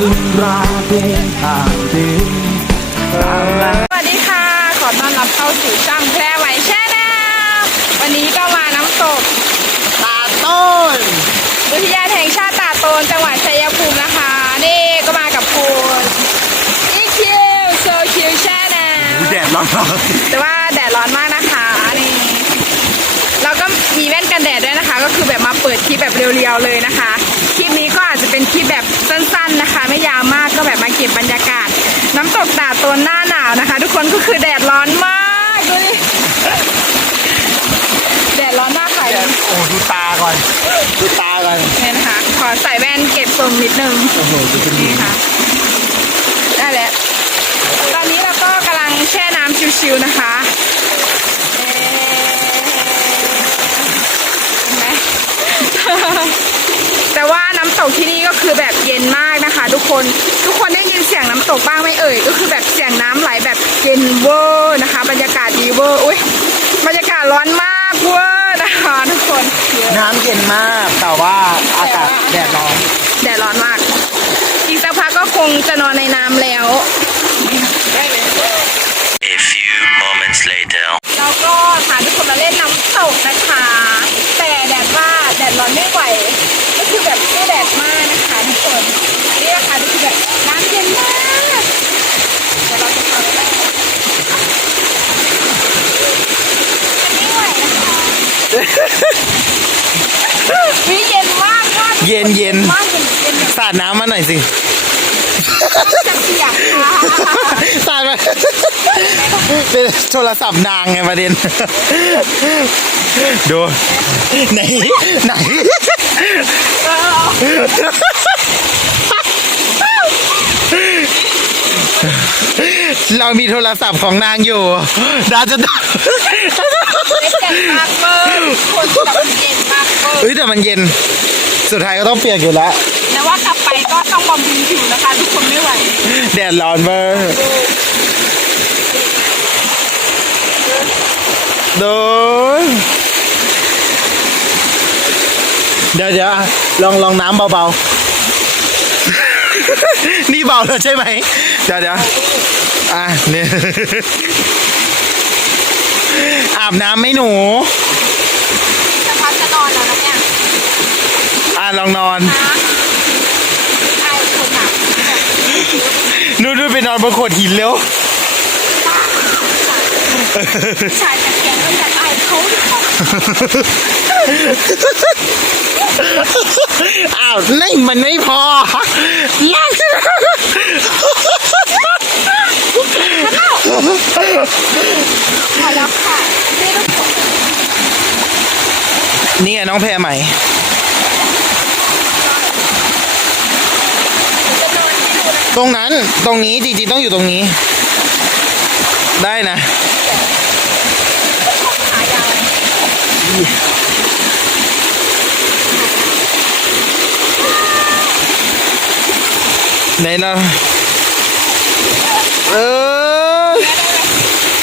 สวัสดีค่ะขอต้อนรับเข้าสู่ช่างแพรไหวแช่แนววันนี้ก็มาน้ำตกตาต้นอุทยานแห่งชาติตาโตนจังหวัดชัยภูมินะคะนี่ก็มากับคุณอีคิวโซคิวแช่แนว แดดร้อนแต่ว่าแดดร้อนมากนะคะนี่เราก็มีแว่นกันแดดด้วยนะคะก็คือแบบมาเปิดคลิปแบบเรียวๆเลยนะคะคลิปนี้ก็อาจจะเป็นคลิปแบบสั้นๆนะคะไม่ยาวมากก็แบบมาเก็บบรรยากาศน้ำตกตาโตนหน้าหนาวนะคะทุกคนก็คือแดดร้อนมากดูดิแดดร้อนมากค่ะโอ้ดูตาก่อนดูตาก่อนนี่นะคะขอใส่แว่นเก็บทรงนิดนึงโอ้โหดูเป็นนี่ค่ะได้แล้วตอนนี้เราก็กำลังแช่น้ำชิวๆนะคะแต่ว่าน้ำตกที่นี่ก็คือแบบเย็นมากนะคะทุกคนได้ยินเสียงน้ำตกบ้างไหมเอ่ยก็คือแบบเสียงน้ำไหลแบบเย็นเวอร์นะคะบรรยากาศดีเวอร์อุ้ยบรรยากาศร้อนมากเวอร์นะคะทุกคนน้ำเย็นมากแต่ว่าอากาศแดดร้อนมากอีกสักพักก็คงจะนอนในน้ำแล้ว A few moments later เราก็พาทุกคนมาเล่นน้ำตกนะคะแต่แดดร้อนไม่ไหวก็คือแบบสู้แดดมากนะคะทุกคนนี่นะคะก็คือแบบน้ำเย็นมากเดี๋ยวเราจะพาไปเล่นมันไม่ไหวนะคะวิเย็นมากเย็นมากเย็นสาดน้ำมาหน่อยสิจะเปียกค่ะสาดมาเป็นโทรศัพท์นางไงประเด็นดูไหนเรามีโทรศัพท์ของนางอยู่ดาจะเย็นมากเวอร์คนแบบเย็นมากเวอร์เฮ้ยแต่มันเย็นสุดท้ายก็ต้องเปียกอยู่แล้วแต่ว่ากลับไปก็ต้องบำรุงผิวนะคะทุกคนไม่ไหวแดดร้อนมากโดนเดี๋ยวลองน้ำเบาๆนี่เบาแล้วใช่ไหมเดี๋ยวเนี่ยอาบน้ำไหมหนูจะพักจะนอนแล้วนะเนี่ยลองนอนไอ้คนหนักนู่นไปนอนบนโขดหินเร็วชายจะเขียนว่าอยากอายเขานี่มันไม่พอลากพอแล้วค่ะนี่น้องแพรใหม่ตรงนี้จริงๆต้องอยู่ตรงนี้ได้นะไหนนะ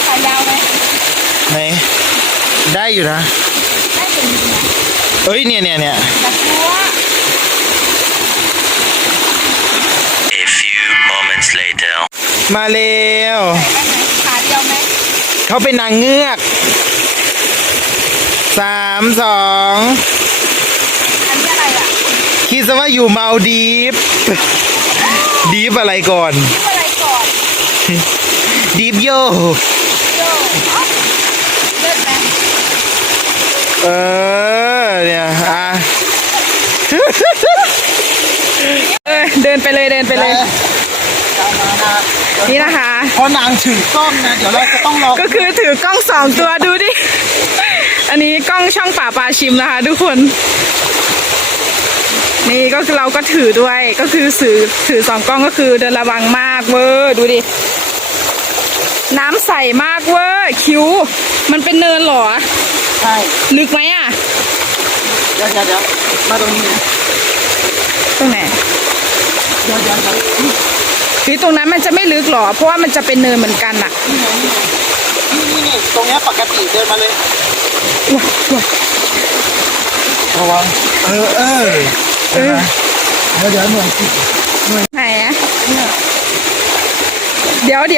ขายาวไหมไหนได้อยู่นะได้ถึงนะเอ้ยเนี่ยจับตัว A few moments later มาเร็วขาเดียวไหมเขาเป็นนางเงือก3 2อันนี้อะไรอ่ะคิดซะว่าอยู่มาลดีฟดีฟอะไรก่อนดีฟโยเลิศไหมเนี่ยเดินไปเลยนี่นะคะเพราะนางถือกล้องนะเดี๋ยวเราจะต้องรอก็คือถือกล้อง2ตัวดูดิอันนี้กล้องช่องป่าปลาชิมนะคะทุกคนนี่ก็คือเราก็ถือด้วยก็คือถือ2กล้องก็คือเดินระวังมากเวอร์ดูดิน้ำใสมากเวอร์คิ้วมันเป็นเนินหรอใช่ลึกไหมอ่ะเดี๋ยวมาตรงนี้นะตรงไหนเดี๋ยวหรือตรงนั้นมันจะไม่ลึกหรอเพราะว่ามันจะเป็นเนินเหมือนกันอ่ะนี่ตรงนี้ปกติเดินมาเลยระวังเดี๋ยวหน่อย ไหนอะเดี๋ยว เ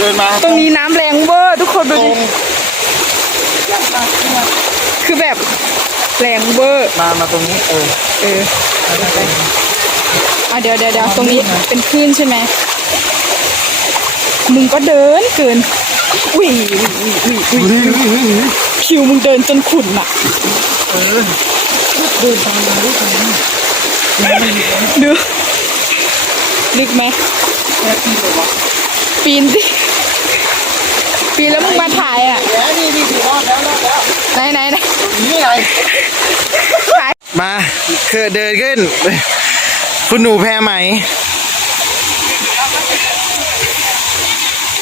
ดินมา ตรงนี้น้ำแรงเวอร์ทุกคนดู ตร ดิ ง คือแบบแรงเวอร์ มาตรงนี้เดี๋ยวตรงนี้เป็นคลื่นใช่ไหมมึงก็เดินเกินอุ้ยคิวมึงเดินจนขุ่นอ่ะเดินตามมาดูลึกไหมปีนดิปีนแล้วมึงมาถ่ายอ่ะ นี่รอดแล้ว ไหน นี่ไง ถ่าย มาคือเดินขึ้น คุณหนูแพรไหม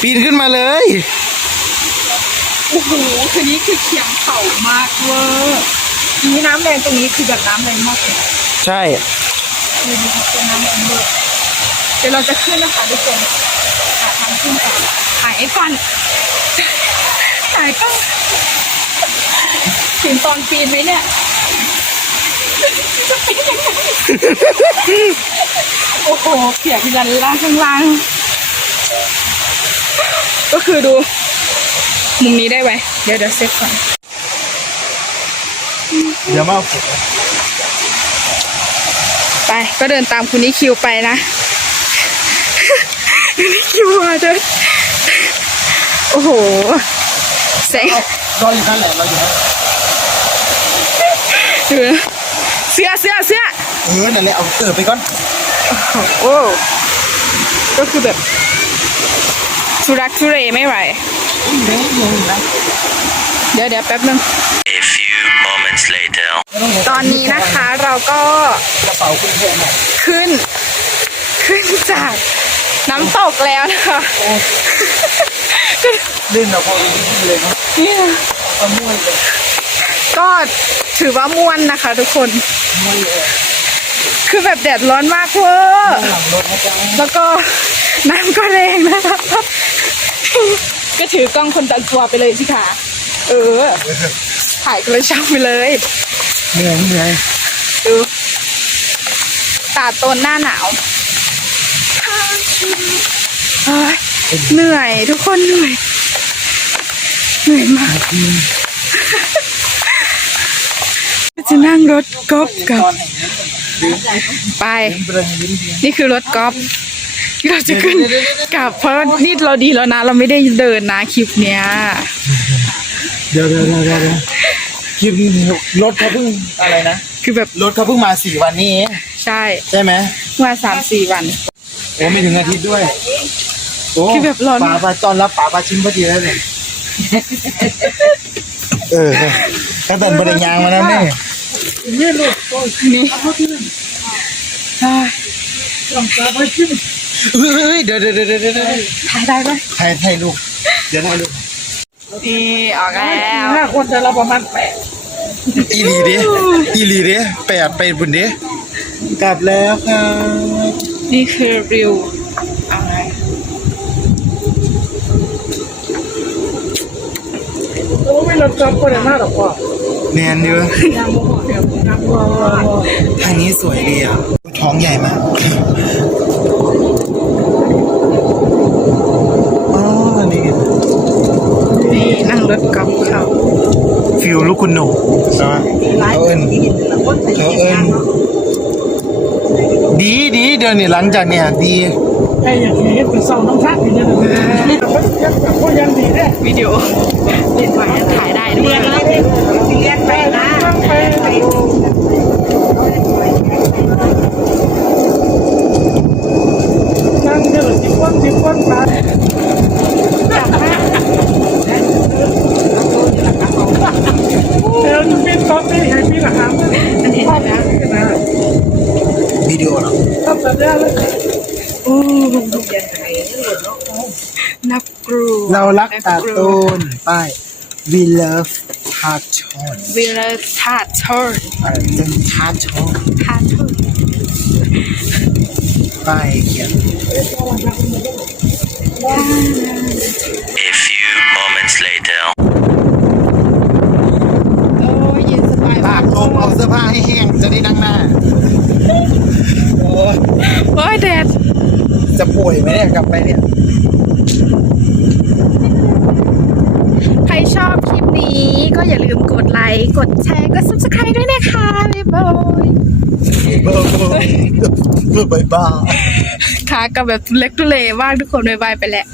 ปีนขึ้นมาเลย โอ้โหคืนนี้คือเขียงเขามากเวอร์นี่น้ำแรงตรงนี้คือแบบน้ำแรงมากเลย ใช่ คือมีเป็นน้ำแรงเวอร์เดี๋ยวเราจะขึ้นนะคะทุกคนหาทางขึ้นก่อนถ่ายไอ้ก่อนถ่ายก็ถึงตอนปีนไหมเนี่ยจะปีนยังไงโอ้โหเปียกยันล่างข้างล่างก็คือดูมุมนี้ได้ไหมเดี๋ยวเซฟก่อน เดี๋ยวมา ไปก็เดินตามคุณนิคิวไปนะ คุณนิคิวมาเดินโอ้โหแสง รออยู่นั่นแหละรออยู่นั่น ดูนะเสื้อ นั่นแหละเอาไปก่อน โอ้ก็คือแบบทุรักทุเรไม่ไหวเดี๋ยวแป๊บนึง A few moments later. ตอนนี้นะคะเราก็ กระเป๋าคุณแพรไหม ขึ้นจากน้ำตกแล้วนะคะ เล่นเราพอเลยเนาะ นี่นะ เอาม้วนเลย ก็ถือว่าม่วนนะคะทุกคน ม้วนเลย คือแบบแดดร้อนมากเวอร์ หลังรถนะจ๊ะ แล้วก็น้ำก็แรงนะคะ ก็ถือกล้องคนตัดตัวไปเลยสิค่ะถ่ายกระเช้าไปเลย เหนื่อย ดูตาต้นหน้าหนาวเฮ้ยเหนื่อยทุกคนเหนื่อยมากจะนั่งรถกอล์ฟกับไป นี่คือรถกอล์ฟที่เราจะขึ้นกลับเพราะนี่เราดีแล้วนะเราไม่ได้เดินนะคลิปเนี้ย เดี๋ยวคลิปรถเขาเพิ่งอะไรนะ คือแบบ รถเขาเพิ่งมา4 วันนี้เอง ใช่ ใช่ไหม มา3-4 วัน โอ้ไม่ถึงอาทิตย์ด้วยโอ้ คือแบบร้อน ป๋าไปตอนรับป๋าปาชิมพอดีแล้วเลยถ้าแต่บริยางมาแล้วนี่ นี่เดี๋ยวถ่ายได้ไหม ถ่ายลูกเดี๋ยวถ่ายลูก นี่ออกแล้ว 5 คนแต่เราประมาณ8 อีหลีดิ8ไปบุญดิกลับแล้วครับ นี่คือริวอะไร โอ้ไม่รับจอบคนมากหรอกพ่อ แนนเยอะ น้ำบ่อเดี๋ยวน้ำบ่อ ทางนี้สวยดีอ่ะท้องใหญ่มากอ๋อนี่ นี่นั่งรถกอล์ฟเขา ฟิลลูกคุณหนูนะเขาเอิญดีเดินนี่หลังจากเนี่ยดี ไอ้อย่างนี้เป็นเสาน้ำชักอย่างนี้เลยแต่ก็ยังดีเนี่ย วิดีโอเล่นไว้ถ่ายได้ด้วย เรียกไปนะนั่งเดี๋ยวจิบก้นมาเดี๋ยวจะเป็นตอนนี้ให้พี่ละครับอันนี้นะ วิดีโอเหรอ ทำสัญญาแล้ว นับกรู เรารักตาตูนป้าย we love ทาชอน วิลเลทาทอร์ เป็นทาชอน ทาทอร์ ป้ายเขียน A few moments later. โอ้ยเย็นสบาย ตากลมเอาเสื้อผ้าให้แห้งจะได้นั่งหน้าโอ้ย ก็อย่าลืมกดไลค์กดแชร์กด subscribe ด้วยนะคะบ๊ายบาย บ๊ายบาย ค่ะก็แบบทุเล็กทุเลมากทุกคนบ๊ายบายไปแล้ว